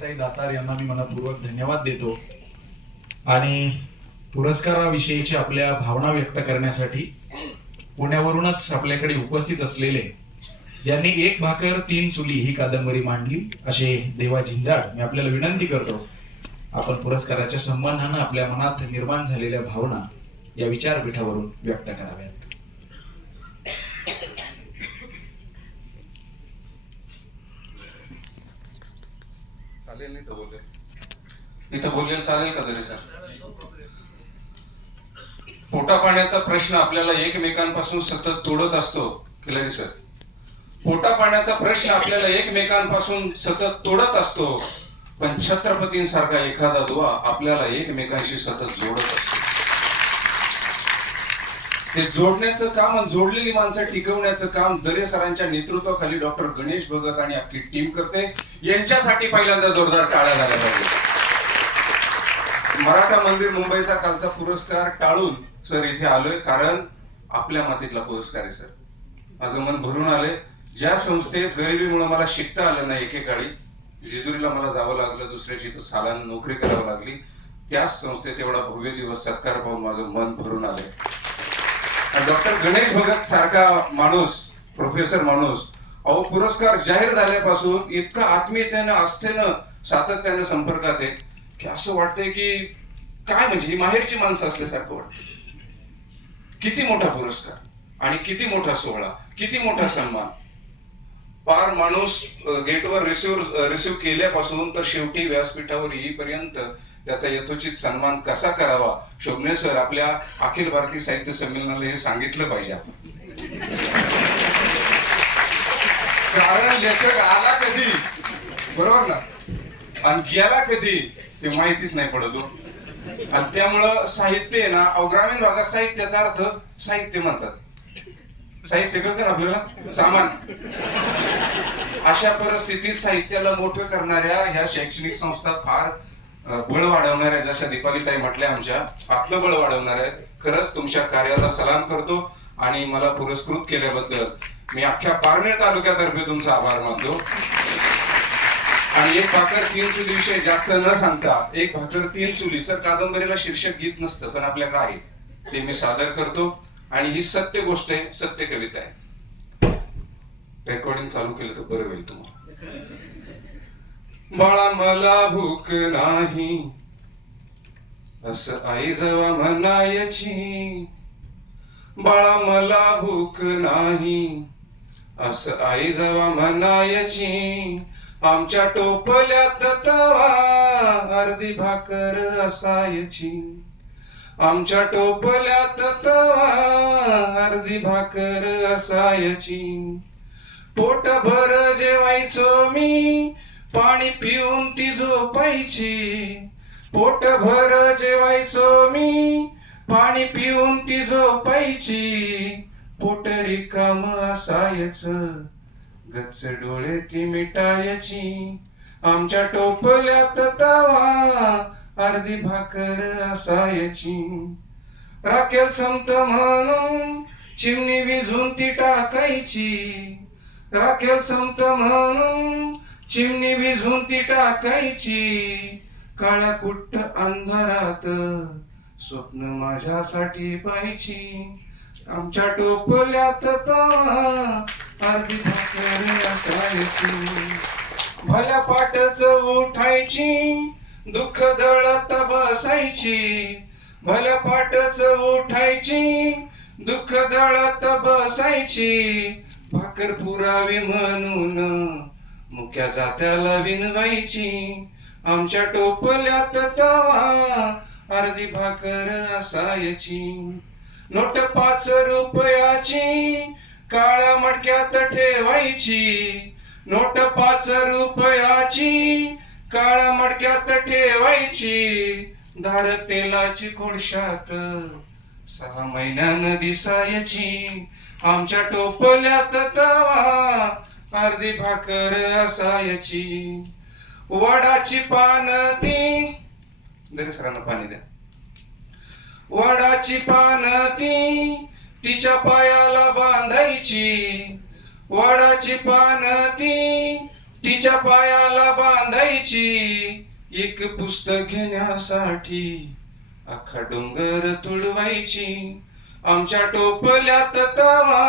दातार यांना मी मनपूर्वक धन्यवाद देतो आणि पुरस्काराविषयीची आपल्या भावना व्यक्त करण्यासाठी पुण्यावरूनच आपल्याकडे उपस्थित असलेले ज्यांनी एक भाकर तीन चुली ही कादंबरी मांडली असे देवा झिंजाड मी आपल्याला विनंती करतो, आपण पुरस्काराच्या संबंधानं आपल्या मनात निर्माण झालेल्या भावना या विचारपीठावरून व्यक्त कराव्यात. चालेल नाही तर बोलेल इथं बोललेलं चालेल का तरी सर? पोटा पाण्याचा प्रश्न आपल्याला एकमेकांपासून सतत तोडत असतो खिलारी सर. पोटा पाण्याचा प्रश्न आपल्याला एकमेकांपासून सतत तोडत असतो, पण छत्रपतींसारखा एखादा दुवा आपल्याला एकमेकांशी सतत जोडत असतो. ते जोडण्याचं काम आणि जोडलेली माणसं टिकवण्याचं काम दरे सरांच्या नेतृत्वाखाली डॉक्टर गणेश भगत आणि आपली टीम करते. यांच्यासाठी पहिल्यांदा जोरदार टाळ्या झाल्या पाहिजे. मराठा मंदिर मुंबईचा कालचा पुरस्कार टाळून सर इथे आलोय, कारण आपल्या मातीतला पुरस्कार आहे सर. माझं मन भरून आलंय. ज्या संस्थेत गरिबीमुळे मला शिकता आलं नाही, एकेकाळी जेजुरीला मला जावं लागलं, दुसऱ्याची तर सालान नोकरी करावी लागली, त्याच संस्थेत एवढा भव्य दिवस सत्कार पाहून माझं मन भरून आलंय. डॉक्टर गणेश भगत सारखा माणूस, प्रोफेसर माणूस, अहो पुरस्कार जाहीर झाल्यापासून इतका आत्मीयतेनं आस्थेनं सातत्यानं संपर्कात आहे की असं वाटतंय की काय म्हणजे ही माहेरची माणसं असल्यासारखं वाटतं. किती मोठा पुरस्कार आणि किती मोठा सोहळा, किती मोठा सन्मान. पार माणूस गेटवर रिसिव्ह केल्यापासून तर शेवटी व्यासपीठावर येईपर्यंत त्याचा यथोचित सन्मान कसा करावा, शोभने सर आपल्या अखिल भारतीय साहित्य संमेलनाला हे सांगितलं पाहिजे आपण. कारण लेखक आला कधी, बरोबर ना, आणि गेला कधी ते माहितीच नाही पडत. आणि त्यामुळं साहित्य ना, ग्रामीण भागात साहित्याचा अर्थ साहित्य म्हणतात. साहित्य कळतं ना आपल्याला, सामान. अशा परिस्थितीत साहित्याला मोठं करणाऱ्या ह्या शैक्षणिक संस्था फार बळ वाढवणाऱ्या, जशा दीपालीताई म्हटल्या आमच्या, आपलं बळ वाढवणाऱ्या. खरंच तुमच्या कार्याला सलाम करतो आणि मला पुरस्कृत केल्याबद्दल मी अख्ख्या पारनेर तालुक्यातर्फे तुमचा आभार मानतो. आणि एक भाकर तीन चुली विषयी जास्त न सांगता, एक भाकर तीन चुली सर कादंबरीला शीर्षक गीत नसतं, पण आपल्याकडे आहे, ते मी सादर करतो. आणि ही सत्य गोष्ट आहे, सत्य कविता आहे. रेकॉर्डिंग चालू केलं तर बरं होईल तुम्हाला. बाळा मला भूक नाही असं आई जेव्हा म्हणायची, बाळा मला भूक नाही असं आई जेव्हा म्हणायची, आमच्या टोपल्यात तवा अर्धी भाकर असायची, आमच्या टोपल्यात तवा अर्धी भाकर असायची. पोटभर जेवायचो मी, पाणी पिऊन ती झोपायची, पोटभर जेवायचो मी, पाणी पिऊन ती झोपायची. पोट रिकाम असायचं, गच्च डोळे ती मिटायची, आमच्या टोपल्यात तवा अर्धी भाकर असायची. राखेल संत म्हणून चिमणी विझून ती टाकायची, राखेल संत म्हणून चिमणी विझून ती टाकायची. काळ्या कुट्ट अंधारात स्वप्न माझ्यासाठी पाहायची, आमच्या टोपल्यात तवा अर्धी भाकर असायची. भल्या पाटच उठायची, दुःख दळत बसायची, भल्या पाटच उठायची, दुःख दळत बसायची. भाकर पुरावी म्हणून मुक्या जात्याला विनवायची, आमच्या टोपल्यात तवा अर्धी भाकर असायची. नोट 5 रुपयाची काळ्या मडक्यात ठेवायची, नोट 5 रुपयाची काळ्या मडक्यात ठेवायची. धार तेलाची कोळशात 6 महिन्यानं दिसायची, आमच्या टोपल्यात तवा अर्धी भाकर असायची. वडाची पान ती, दरे सरांना पाणी द्या. वडाची पान ती तिच्या पायाला बांधायची, वडाची पान ती तिच्या पायाला बांधायची एक पुस्तक घेण्यासाठी अख्खा डोंगर तुडवायची आमच्या टोपल्यात तवा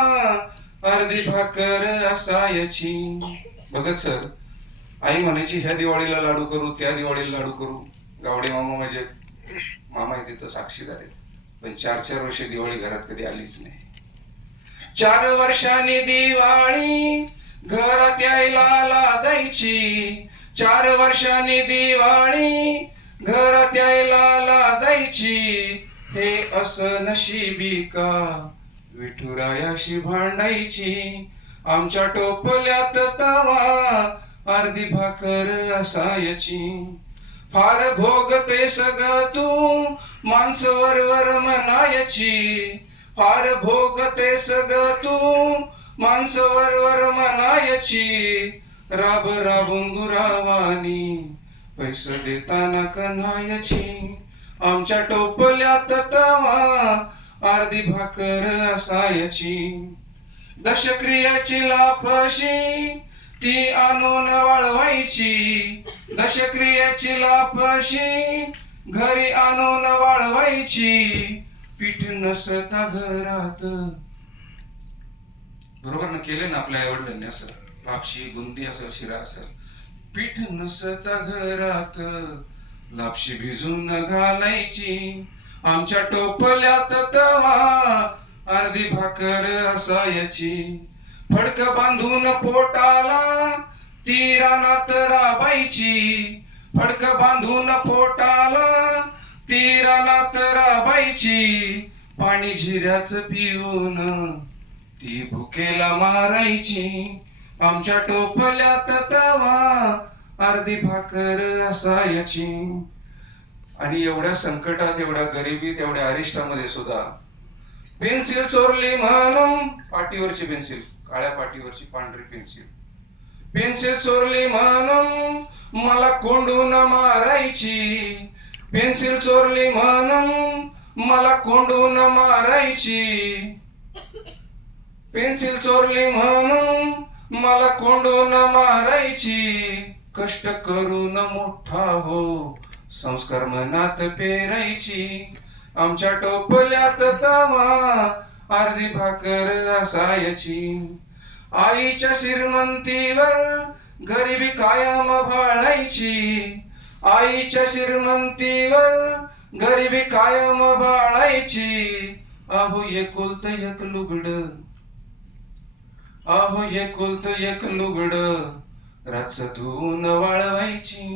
अर्धी भाकर असायची. बघत सर, आई म्हणायची ह्या दिवाळीला लाडू करू, त्या दिवाळीला लाडू करू. गावडे मामा माझे मामा आहे तिथं साक्षीदार आहेत, पण 4-4 वर्ष दिवाळी घरात कधी आलीच नाही. 4 वर्षांनी दिवाळी घरात यायला लाजायची. 4 वर्षांनी दिवाळी घरात यायला लाजायची. हे असं नशिबी का विठुरायाशी भांडायची. आमच्या टोपल्यात तवा अर्धी भाकर असायची. फार भोगतेस ग तू माणस वरवर म्हणायची. फार भोगतेस ग तू माणस वरवर म्हणायची. राब राबून गुरावानी पैसे देताना कन्हायची. आमच्या टोपल्यात तवा अर्धी भाकर असायची. दशक्रियाची लापशी ती आणून वाळवायची. दशक्रियाची लापशी घरी आणून वाळवायची. पीठ नसता घरात, बरोबर ना, केले ना आपल्या आईवडिलांनी असं, लापशी गुंदी असेल, शिरा असेल. पीठ नसता घरात लापशी भिजून घालायची. आमच्या टोपल्यात तवा अर्धी भाकर असायची. फडक बांधून पोटाला ती रानात राबायची. फडक बांधून पोटाला ती रानात राबायची. पाणी झिऱ्याच पिऊन ती भुकेला मारायची. आमच्या टोपल्यात तवा अर्धी भाकर असायची. आणि एवढ्या संकटात, एवढ्या गरिबीत, एवढ्या अरिष्टामध्ये सुद्धा पेन्सिल चोरली म्हणून, पाटीवरची पेन्सिल, काळ्या पाटीवरची पांढरी पेन्सिल, पेन्सिल चोरली म्हणून मला कोंडून मारायची. पेन्सिल चोरली म्हणून मला कोंडून मारायची. पेन्सिल चोरली म्हणून मला कोंडून मारायची. कष्ट करून मोठा हो संस्कार मनात पेरायची. आमच्या टोपल्यात तवा अर्धी भाकर असायची. आईच्या श्रीमंतीवर गरिबी कायम भाळायची. आईच्या श्रीमंतीवर गरिबी कायम भाळायची. अहो एकुलत एक लुगड, अहो एकुलत एक लुगड रातच धुवून वाळवायची.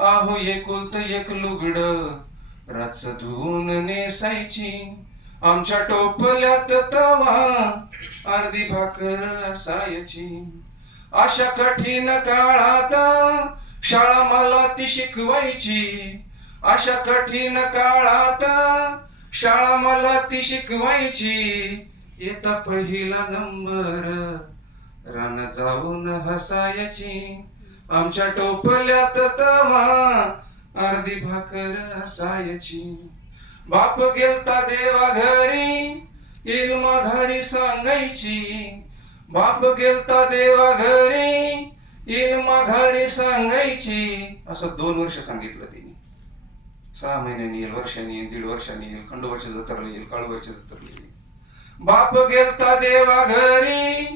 अहो एकुलत एक लुगड रातच धुवून नेसायची. आमच्या टोपल्यात तवा अर्धी भाकर असायची. अशा कठीण काळात शाळा मला ती शिकवायची. अशा कठीण काळात शाळा मला ती शिकवायची. येता पहिला नंबर रान जाऊन हसायची. आमच्या टोपल्यात तवा अर्धी भाकर असायची. बाप गेलता देवा घरी येईल माघारी सांगायची. बाप गेलता देवा घरी येईल माघारी सांगायची. असं 2 वर्ष सांगितलं तिने. 6 महिन्यांनी येईल, वर्षांनी येईल, 1.5 वर्षांनी येईल, खंडोबाच्या जत्रेला येईल, काळूबाच्या जत्रेला येईल. बाप गेलता देवा घरी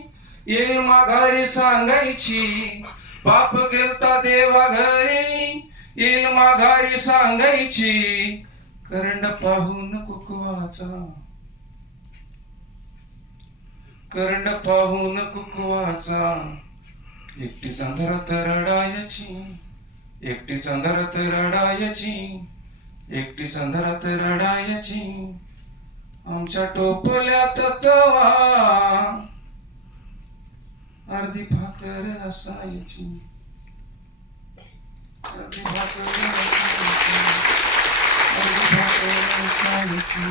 येईल माघारी सांगायची. बाप गेलता देवा घरी येईल माघारी सांगायची. करंड पाहून कुकवाचा, करंड पाहून कुकवाचा एकटीच अंधारात रडायची. एकटीच अंधारात रडायची. एकटीच अंधारात रडायची. आमच्या टोपल्यात तवा अर्धी भाकर असायची. अर्धी भाकर असायची. अर्धी भाकर असायची.